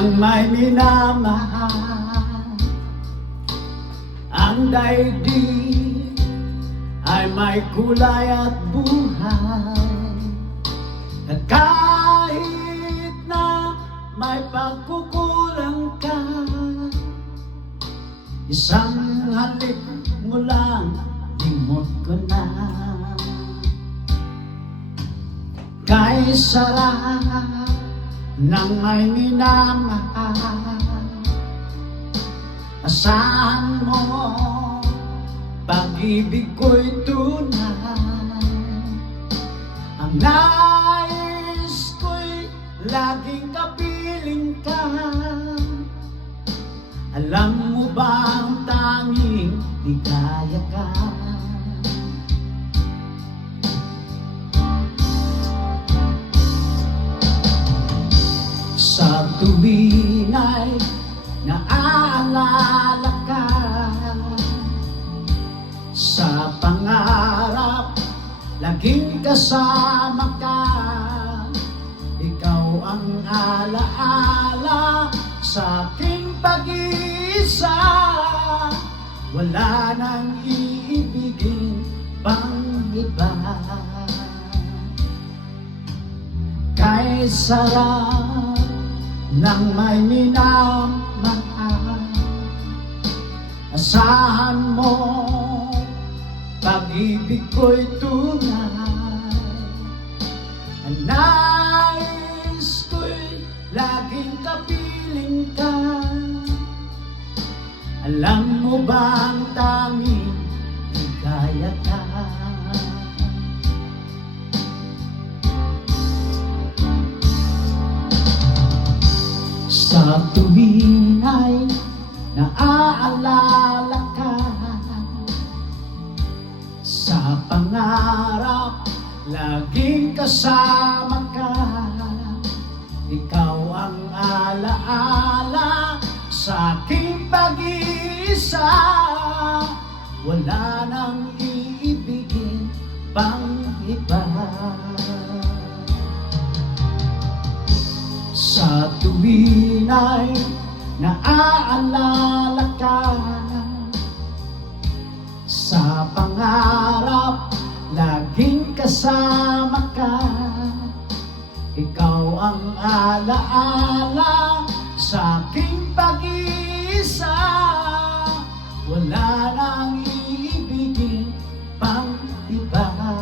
ng may minamahal. Ang daigdig ay may kulay at buhay, at kahit na may pagkukulang ka, isang halik mo lang, limot ko na. Kay sarap ng may minamahal, asahan mo pag-ibig ko'y tunay. Ang nais ko'y laging kapiling ka. Alam mo ba ang tanging ligaya ka? Sa tuwin ay naaalala ka, sa pangarap laging kasama ka. Ikaw ang alaala sa aking pag-iisa, wala nang iibigin pang iba. Kay sarap ng may minamahal, asahan mo pag-ibig ko'y tunay. Ang nais ko'y laging kapiling ka. Alam mo ba ang tanging ligaya ka? Sa tuwin ay naaalala ka, sa pangarap laging kasama ka. Ikaw ang alaala sa aking pag-iisa, wala nang iibigin pang iba. Sa tuwin ay naaalala ka, sa pangarap laging kasama ka. Ikaw ang alaala